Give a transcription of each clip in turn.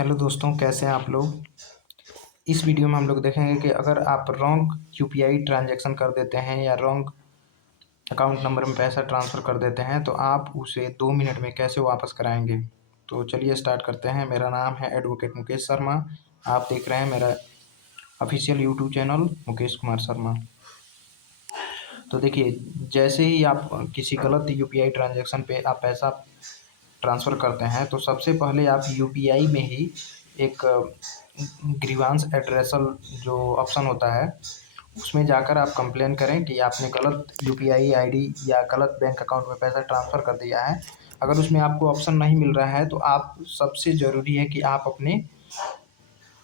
Hello दोस्तों, कैसे हैं आप लोग। इस वीडियो में हम लोग देखेंगे कि अगर आप रॉन्ग यूपीआई ट्रांजैक्शन कर देते हैं या रॉन्ग अकाउंट नंबर में पैसा ट्रांसफ़र कर देते हैं तो आप उसे 2 मिनट में कैसे वापस कराएंगे। तो चलिए स्टार्ट करते हैं। मेरा नाम है एडवोकेट मुकेश शर्मा। आप देख रहे हैं मेरा official YouTube channel Mukesh Kumar Sharma. तो देखिए, जैसे ही आप किसी गलत यूपीआई ट्रांजैक्शन पे आप पैसा ट्रांसफ़र करते हैं तो सबसे पहले आप यूपीआई में ही एक ग्रीवांस एड्रेसल जो ऑप्शन होता है उसमें जाकर आप कंप्लेन करें कि आपने गलत यूपीआई आईडी या गलत बैंक अकाउंट में पैसा ट्रांसफ़र कर दिया है। अगर उसमें आपको ऑप्शन नहीं मिल रहा है तो आप सबसे ज़रूरी है कि आप अपने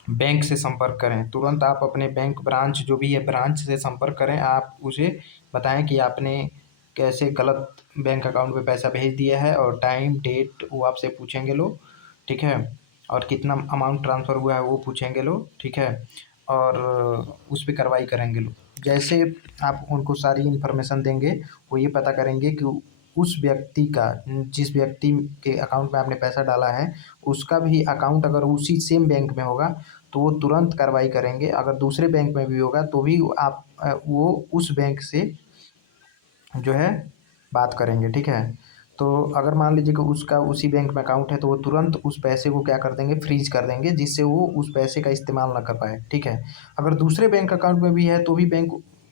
बैंक से संपर्क करें। तुरंत आप अपने बैंक ब्रांच जो भी है ब्रांच से संपर्क करें। आप उसे बताएं कि आपने कैसे गलत बैंक अकाउंट में पैसा भेज दिया है और टाइम डेट वो आपसे पूछेंगे लोग, ठीक है। और कितना अमाउंट ट्रांसफ़र हुआ है वो पूछेंगे लोग, ठीक है। और उस पर कार्रवाई करेंगे लोग। जैसे आप उनको सारी इन्फॉर्मेशन देंगे वो ये पता करेंगे कि उस व्यक्ति का, जिस व्यक्ति के अकाउंट में आपने पैसा डाला है उसका भी अकाउंट अगर उसी सेम बैंक में होगा तो वो तुरंत कार्रवाई करेंगे। अगर दूसरे बैंक में भी होगा तो भी आप वो उस बैंक से जो है बात करेंगे, ठीक है। तो अगर मान लीजिए कि उसका उसी बैंक में अकाउंट है तो वो तुरंत उस पैसे को क्या कर देंगे, फ्रीज कर देंगे, जिससे वो उस पैसे का इस्तेमाल ना कर पाए, ठीक है। अगर दूसरे बैंक अकाउंट में भी है तो भी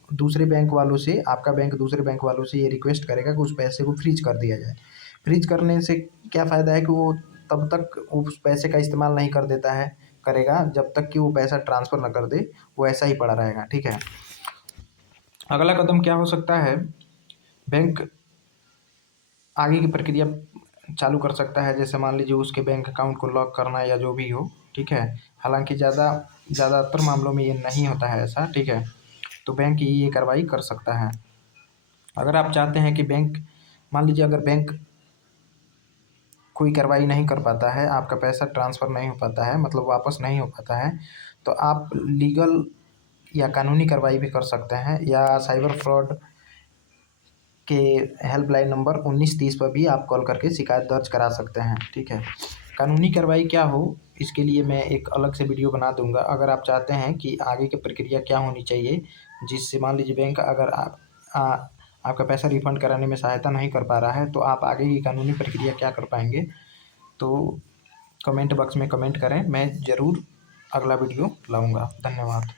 दूसरे बैंक वालों से, आपका बैंक दूसरे बैंक वालों से ये रिक्वेस्ट करेगा कि उस पैसे को फ्रीज कर दिया जाए। फ्रीज करने से क्या फ़ायदा है कि वो तब तक उस पैसे का इस्तेमाल नहीं कर देता है, करेगा जब तक कि वो पैसा ट्रांसफ़र ना कर दे, वो ऐसा ही पड़ा रहेगा, ठीक है। अगला कदम क्या हो सकता है, बैंक आगे की प्रक्रिया चालू कर सकता है। जैसे मान लीजिए उसके बैंक अकाउंट को लॉक करना या जो भी हो, ठीक है। हालांकि ज़्यादातर मामलों में ये नहीं होता है ऐसा, ठीक है। तो बैंक ये कार्रवाई कर सकता है। अगर आप चाहते हैं कि बैंक, मान लीजिए अगर बैंक कोई कार्रवाई नहीं कर पाता है, आपका पैसा ट्रांसफ़र नहीं हो पाता है, मतलब वापस नहीं हो पाता है, तो आप लीगल या कानूनी कार्रवाई भी कर सकते हैं या साइबर फ्रॉड के हेल्पलाइन नंबर 1930 पर भी आप कॉल करके शिकायत दर्ज करा सकते हैं, ठीक है। कानूनी कार्रवाई क्या हो इसके लिए मैं एक अलग से वीडियो बना दूंगा। अगर आप चाहते हैं कि आगे की प्रक्रिया क्या होनी चाहिए, जिससे मान लीजिए बैंक अगर आपका पैसा रिफंड कराने में सहायता नहीं कर पा रहा है तो आप आगे की कानूनी प्रक्रिया क्या कर पाएंगे, तो कमेंट बॉक्स में कमेंट करें, मैं ज़रूर अगला वीडियो लाऊंगा। धन्यवाद।